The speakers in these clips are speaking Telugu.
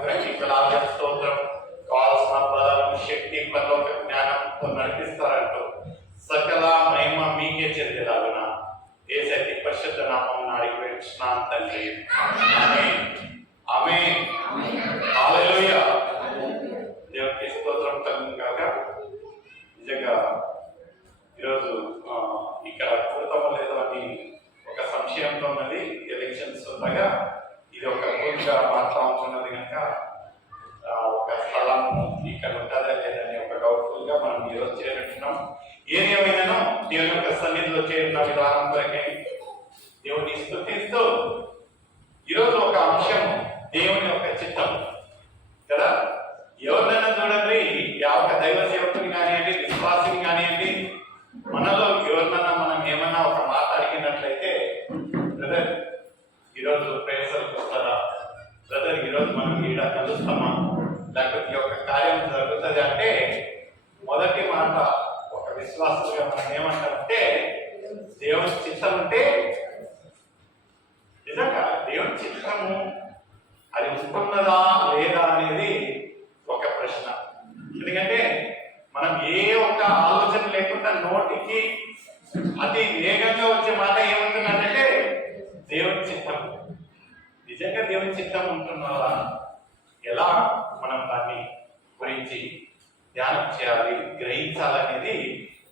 ప్రతి స్తోత్రం. కావాల్సిన బలము, శక్తి, పరలోక జ్ఞానంతో నడిపిస్తారంటూ సకల మహిమ మీకే చెందేలాగున యేసయ్య పరిశుద్ధ నామమున అడిగి వేడుచున్నాను తండ్రి. ఆమేన్. ఆమేన్. హల్లెలూయా. దేవునికి స్తోత్రం కలుగును గాక. నిజంగా ఈరోజు ఇక్కడ కుడతామో లేదో అని ఒక సంశయంతో ఉన్నది. ఎలక్షన్స్ ఉండగా ఇది ఒక పూర్తిగా మాట్లాడుతున్నది కనుక ఒక స్థలం ఇక్కడ ఉంటుందా లేదని ఒక డౌట్ఫుల్ గా మనం ఈరోజు చేరుతున్నాం. ఏదేమైనా దేవుని యొక్క సన్నిధిలో చేరిన విధానం కొరకే దేవుని స్తుతిస్తూ ఈరోజు ఒక అంశం దేవుని యొక్క చిత్తం కదా. ఎవరినైనా చూడండి, ఒక దైవ సేవకుని కానివ్వండి, విశ్వాసిని కానివ్వండి, మనలో ఎవరినైనా మనం ఏమన్నా ఒక మాట అడిగినట్లయితే, బ్రదర్ ఈరోజు ప్రేయర్సల్కి వస్తారా, బ్రదర్ ఈరోజు మనం ఈడ కలుస్తామా, లేకపోతే ఈ యొక్క కార్యం జరుగుతుంది అంటే మొదటి మాట ఒక విశ్వాసంగా మనం ఏమంటామంటే దేవుని చిత్తం అంటే నిజంగా దేవుని చిత్తము అది ఉంటున్నదా లేదా అనేది ఒక ప్రశ్న. ఎందుకంటే మనం ఏ ఒక్క ఆలోచన లేకుండా నోటికి అతి వేగంగా వచ్చే మాట ఏమంటున్నారంటే దేవుని చిత్తం. నిజంగా దేవుని చిత్తం ఉంటున్నదా, ఎలా మనం దాన్ని గురించి ధ్యానం చేయాలి, గ్రహించాలనేది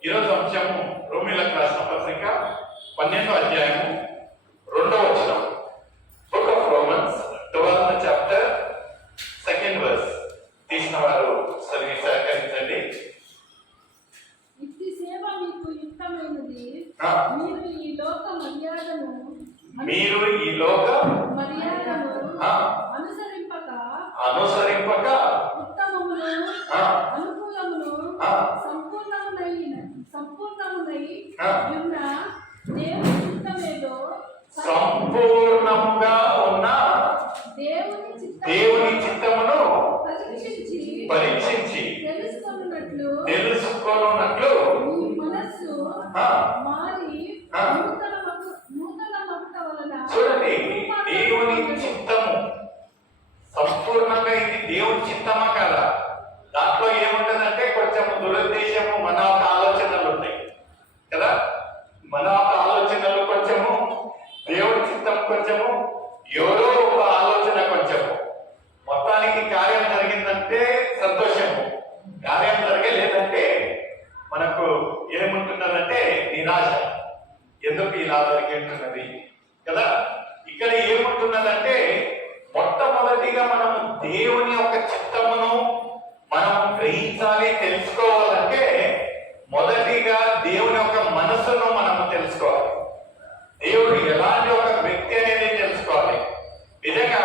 ఈరోజు అంశము. రోమీయులకు రాసిన పత్రిక 12వ అధ్యాయము 2వ వచనం. Book of Romans 12th chapter 2nd verse. తీసిన వారు సరిగ్గా సహకరించండి. మీరు ఈ లోక మర్యాదను అనుసరింపక అనుకూలమును సంపూర్ణంగా ఉన్న దేవుని చిత్తమును పరీక్షించి తెలుసుకొనున్నట్లు చూడండి. దేవుని చిత్తము సంపూర్ణంగా ఇది దేవుని చిత్తమా కదా. దాంట్లో ఏముంటుందంటే కొంచెం దురుద్దేశము, మన ఆలోచనలు ఉంటాయి కదా. మన ఆలోచనలు కొంచెము, దేవుని చిత్తం కొంచెము, ఎవరో ఒక ఆలోచన కొంచెము. మొత్తానికి కార్యం జరిగిందంటే సంతోషము, కార్యం జరగలేదంటే మనకు ఏముంటున్నదంటే నిరాశ. ఎందుకు ఇలా జరిగింటున్నది కదా. ఇక్కడ ఏముంటున్నదంటే మొట్టమొదటిగా మనం దేవుని యొక్క చిత్తమును మనం గ్రహించాలి, తెలుసుకోవాలంటే మొదటిగా దేవుని యొక్క మనసును మనం తెలుసుకోవాలి. దేవుడు ఎలాంటి ఒక వ్యక్తి అనేది తెలుసుకోవాలి. నిజంగా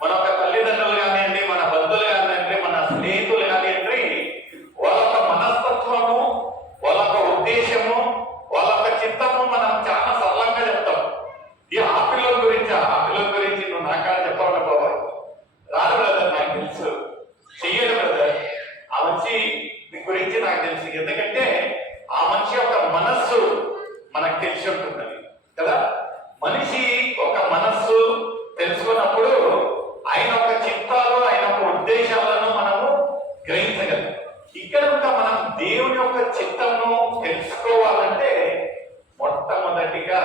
మన ఒక తల్లిదండ్రులు కానివ్వండి, మన బంధువులు కానివ్వండి, మన స్నేహితులు కానివ్వండి, వాళ్ళ యొక్క మనస్తత్వము, వాళ్ళ యొక్క ఉద్దేశము, వాళ్ళ యొక్క చిత్తము మనం చాలా సరళంగా చెప్తాం. ఈ ఆపిల్ల గురించి నువ్వు నాకాడ చెప్పాలని పోవాలి రాదు బ్రదర్, నాకు తెలుసు, చెయ్యడు బ్రదర్, ఆ మనిషి గురించి నాకు తెలుసు. ఎందుకంటే ఆ మనిషి యొక్క మనస్సు మనకు తెలిసి ఉంటున్నది కదా. మనిషి ఒక మనస్సు తెలుసుకున్నప్పుడు ఆయన యొక్క చిత్తాలు, ఆయన యొక్క ఉద్దేశాలను మనము గ్రహించగలం. ఇక్కడ మనం దేవుని యొక్క చిత్తమును తెలుసుకోవాలంటే మొట్టమొదటిగా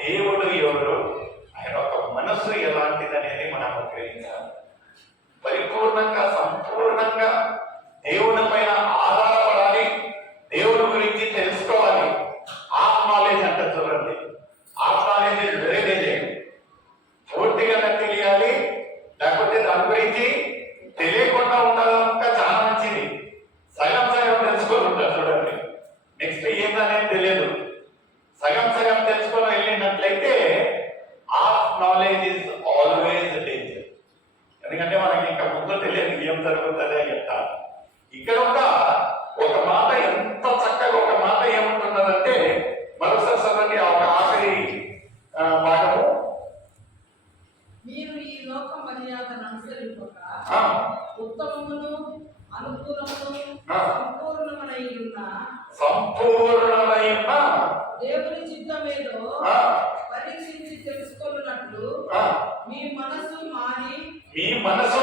దేవుడు ఎవరు, ఆయన యొక్క మనస్సు ఎలాంటిదనేది మనం గ్రహించాలి. పరిపూర్ణంగా సంపూర్ణంగా దేవుని పైన ఆధారపడాలి, దేవుని గురించి తెలుసుకోవాలి. హాఫ్ నాలెడ్జ్ అంటే చూడండి, హాఫ్ నాలెడ్జ్ వేరేదే. పూర్తిగా తెలియాలి, లేకపోతే దాని గురించి తెలియకుండా ఉండడం చాలా మంచిది. సగం తెలుసుకొని ఉంటారు చూడండి, నెక్స్ట్ ఏందనేది తెలియదు. సగం తెలుసుకొని వెళ్ళినట్లయితే half knowledge is always danger. ఎందుకంటే మనకి ఇంకా ముందు తెలియదు ఏం జరుగుతుంది అని చెప్తాను. ఇక్కడ ఒక మాట ఎంత చక్కగా ఒక మాట ఏముంటున్నదంటే, మరోసారి చదవండి ఆ ఒక ఆఖరి భాగము. మీరు ఈ లోక మర్యాదను అనుసరింపక ఉత్తమమును అనుకూలమును సంపూర్ణమైన దేవుని చిత్తమేదో పరీక్షించి తెలుసుకున్నట్లు మీ మనసు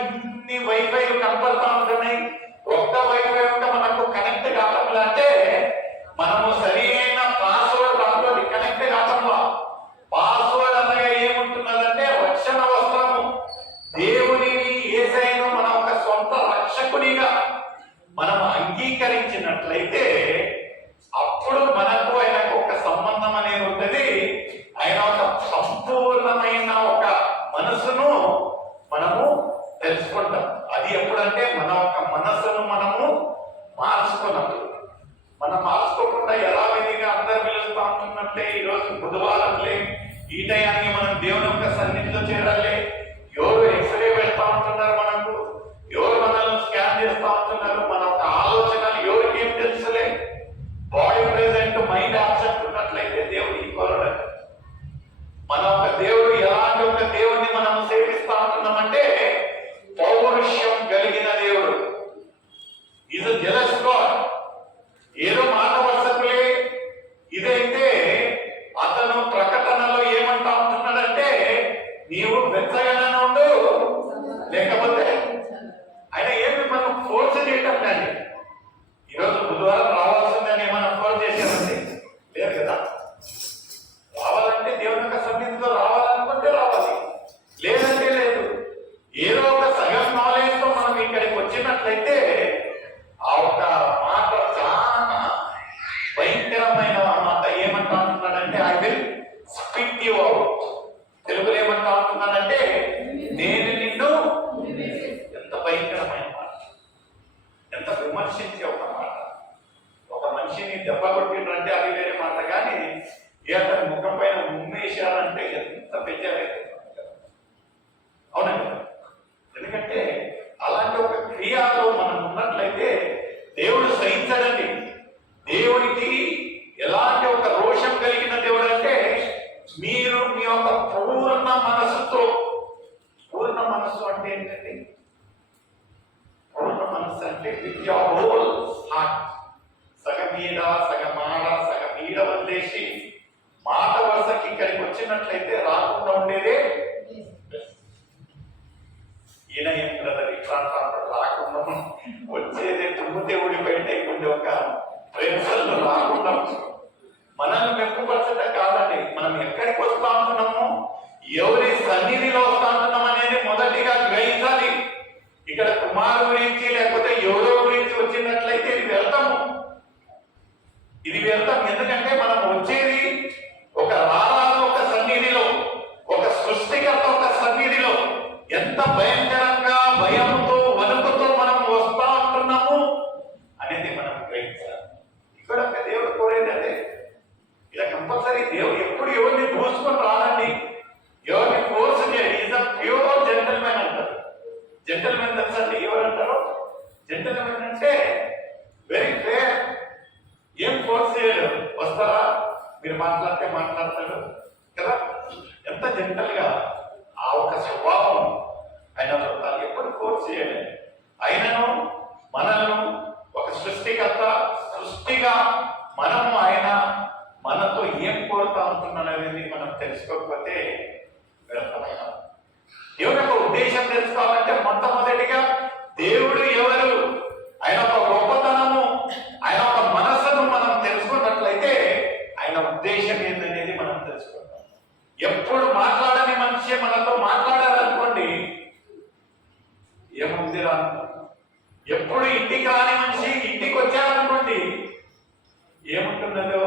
ఇన్ని వైఫైలు కనపడతా ఉంటున్నాయి. ఒక్క వైఫై ఉంటే మనకు కనెక్ట్ కావట్లే అంటే మనము సరైన పాస్వర్డ్ దాంట్లో కనెక్ట్ కావట్లా. పాస్వర్డ్ అనగా ఏముంటున్నదంటే రక్షణ వస్త్రము. దేవునిని యేసయ్యను మన ఒక సొంత రక్షకునిగా మనం అంగీకరించినట్లయితే అప్పుడు మనకు ఆయనకు ఒక సంబంధం అనేది ఉంటుంది. ఆయన ఒక సంపూర్ణమైన ఒక మనసును మనము తెలుసుకుంటాం. అది ఎప్పుడంటే మన ఒక మనసును మనము మార్చుకున్నప్పుడు. మనం మార్చుకోకుండా ఎలా విధిగా అందరు పిలుస్తా ఉంటున్నట్లే ఈరోజు బుధవారంలే ఈ టయానికి మనం దేవుని యొక్క సన్నిధిలో చేరాలి. ఎవరు ఎక్స్రే పెడతా ఉంటున్నారు, మనకు ఎవరు మనల్ని స్కాన్ చేస్తా ఉంటున్నారు, మన ఒక ఆలోచనలు ఎవరికి ఏం తెలుసులే. బాడీ ప్రెసెంట్ మైండ్ ఆబ్సెంట్ ఉన్నట్లయితే దేవుడి కొరడు. మన ఒక దేవుడు ఎలాంటి ఒక దేవుడిని మనం సేవిస్తా ఉంటున్నామంటే పౌరుషం కలిగిన దేవుడు. ఇది జెలస్ గాడ్. ఏదో మాట వరుసకులే. ఇదైతే అతను ప్రకటనలో ఏమంటా ఉంటున్నాడంటే నీవు వెచ్చగానే ఉండు, లేకపోతే ఆయన ఏమి మనం ఫోర్స్ చేయటం కానీ. ఈరోజు బుధవారం రావాల్సిందని ఏమైనా ఫోర్స్ చేసామండి? లేదు కదా. రావాలంటే దేవుని యొక్క సన్నిధిలో రావాలనుకుంటే రావాలి, లేదంటే లేదు. ఏదో ఒక సగం నాలెడ్జ్ తో మనం ఇక్కడికి వచ్చినట్లయితే ఆ ఒక మాట చాలా భయంకరమైన మాట. ఏమంటా ఉంటున్నాడంటే I will speak you out. తెలుగులో ఏమంటా ఉంటున్నాడంటే నేను నిన్ను. ఎంత భయంకరమైన మాట, ఎంత విమర్శించే ఒక మాట. ఒక మనిషిని దెబ్బ కొట్టిండ్రంటే అది వేరే మాట, కానీ ఏ అతని ముఖం పైన ఉమ్మేశారంటే ఎంత పెంచారైతే. అవునండి. ఎందుకంటే అలాంటి ఒక క్రియలో మనం ఉన్నట్లయితే దేవుడు సహించడండి. దేవుడికి ఎలాంటి ఒక రోషం కలిగిన దేవుడు అంటే మీరు మీ యొక్క పూర్ణ మనస్సుతో. పూర్ణ మనస్సు అంటే ఏంటండి? పూర్ణ మనస్సు అంటే విత్ యువర్ హోల్ హార్ట్. సగం ఈడ సగం ఆడ సగం ఈడ వదిలేసి మాట వరుసకి ఇక్కడికి వచ్చినట్లయితే రాకుండా ఉండేదే ఈయన ఏం బ్రదర్ ఇట్లా రాకుండా వచ్చేదే తుమ్మితే ఊడిపోయింటే ఉండే ఒక ప్రేమలు రాకుండా మనల్ని మెప్పుపరచడం కాదండి. మనం ఎక్కడికి వస్తా ఉంటున్నాము, ఎవరి సన్నిధిలో వస్తా ఉంటున్నాం అనేది మొదటిగా గ్రహించాలి. ఇక్కడ కుమారు గురించి లేకపోతే ఎవరో గురించి వచ్చినట్లయితే ఇది వెళ్తాము. ఎందుకంటే మనం వచ్చేది ఒక రారాజు ఒక సన్నిధిలో, ఒక సృష్టికర్త ఒక సన్నిధిలో. ఎంత భయంకరంగా భయంతో వణుకుతో మనం వస్తా ఉంటున్నాము అనేది మనం గ్రహించాలి. ఇక్కడ ఒక దేవుడు కోరేది అదే. ఇలా కంపల్సరీ దేవుడు ఎప్పుడు ఎవరిని దోసుకొని రాదండి, ఎవరిని ఫోర్స్ చేయాలి. ఈజ్ అ ప్యూర్ జెంటల్మెన్ అంటారు. జెంటల్మెన్ తెలుసండి ఎవరు అంటారు? జెంటల్మెన్ అంటే వెరీ ఫేర్. ఏం ఫోర్స్ చేయలేదు, వస్తారా మీరు మాట్లాడితే మాట్లాడతాడు కదా. ఎంత జెంటల్ గా ఆ ఒక స్వభావం ఆయన ఎప్పుడు ఫోర్స్ చేయలేదు. ఆయనను మనల్ని ఒక సృష్టికర్త, సృష్టిగా మనము ఆయన మనతో ఏం కోరుతా ఉంటున్నది మనం తెలుసుకోకపోతే వ్యర్థమైన. దేవుని యొక్క ఉద్దేశం తెలుసుకోవాలంటే మొట్టమొదటిగా దేవుడు ఎవరు, ఆయన ఒక గొప్పతనము, ఆయన ఒక మనస్సును మనం తెలుసుకున్నట్లయితే ఆయన ఉద్దేశం ఏంటనేది మనం తెలుసుకుంటాం. ఎప్పుడు మాట్లాడని మనిషి మనతో మాట్లాడాలనుకోండి ఏముంది రా. ఎప్పుడు ఇంటికి రాని మనిషి ఇంటికి వచ్చారనుకోండి ఏముంటున్నదో